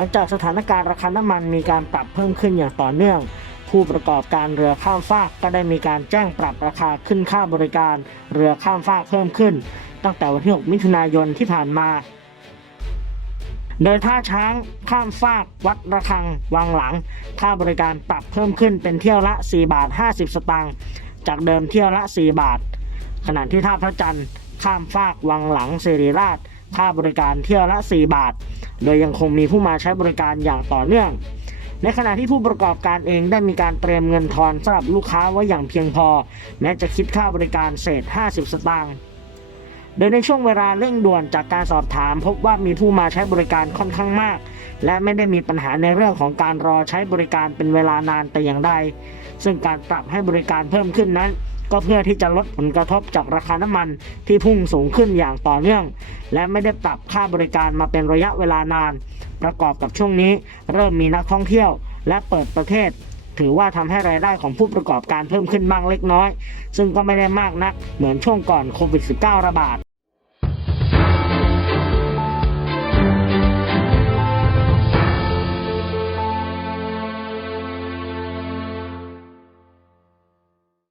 ลังจากสถานการณ์ราคาน้ำมันมีการปรับเพิ่มขึ้นอย่างต่อเนื่อง ผู้ประกอบการเรือข้ามฟากก็ได้มีการแจ้งปรับราคาขึ้นค่าบริการ เรือข้ามฟากเพิ่มขึ้น ตั้งแต่วันที่ 6 มิถุนายนที่ผ่านมา โดยท่าช้างข้ามฟากวัดระฆังวังหลัง ค่าบริการปรับเพิ่มขึ้นเป็นเที่ยวละ 4 บาท 50 สตางค์จากเดิมเที่ยวละ 4 บาท ขณะที่ท่าพระจันทร์ข้ามฟากวังหลังสิริราช ค่าบริการเที่ยวละ 4 บาท โดยยังคงมีผู้มาใช้บริการอย่างต่อเนื่อง ในขณะที่ผู้ประกอบการเองได้มีการเตรียมเงินทอนสำหรับลูกค้าไว้อย่างเพียงพอ แม้จะคิดค่าบริการเศษ 50 สตางค์โดยในช่วงเวลาเร่งด่วนจากการสอบถาม พบว่ามีผู้มาใช้บริการค่อนข้างมาก และไม่ได้มีปัญหาในเรื่องของการรอใช้บริการเป็นเวลานานแต่อย่างใด ซึ่งการปรับให้บริการเพิ่มขึ้นนั้น ก็เพื่อที่จะลดผลกระทบจากราคาน้ำมันที่พุ่งสูงขึ้นอย่างต่อเนื่อง และไม่ได้ปรับค่าบริการมาเป็นระยะเวลานาน ประกอบกับช่วงนี้ เริ่มมีนักท่องเที่ยว และเปิดประเทศ ถือว่าทำให้รายได้ของผู้ประกอบการเพิ่มขึ้นบ้างเล็กน้อย ซึ่งก็ไม่ได้มากนักเหมือนช่วงก่อนโควิด -19 ระบาด